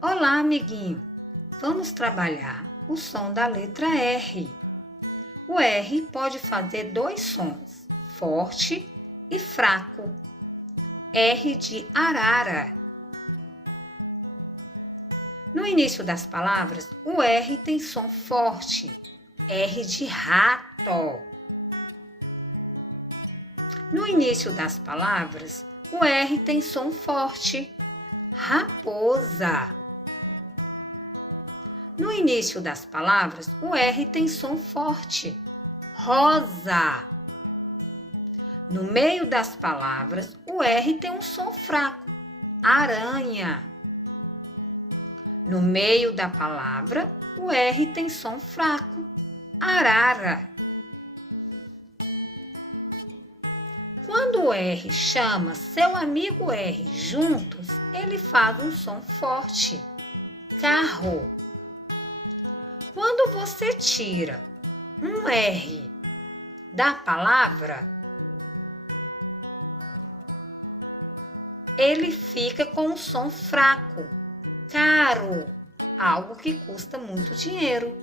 Olá, amiguinho! Vamos trabalhar o som da letra R. O R pode fazer dois sons, forte e fraco. R de arara. No início das palavras, o R tem som forte. R de rato. No início das palavras, o R tem som forte. Raposa. No início das palavras, o R tem som forte. Rosa. No meio das palavras, o R tem um som fraco. Aranha. No meio da palavra, o R tem som fraco. Arara. Quando o R chama seu amigo R juntos, ele faz um som forte. Carro. Quando você tira um R da palavra, ele fica com um som fraco. Caro, algo que custa muito dinheiro.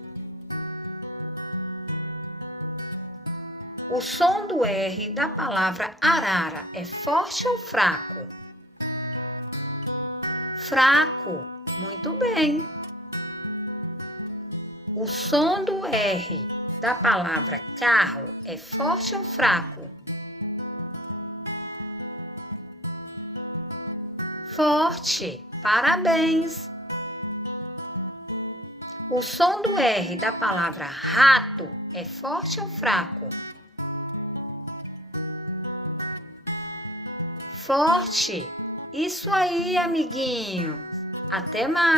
O som do R da palavra arara é forte ou fraco? Fraco, muito bem. O som do R da palavra carro é forte ou fraco? Forte, parabéns! O som do R da palavra rato é forte ou fraco? Forte! Isso aí, amiguinhos! Até mais!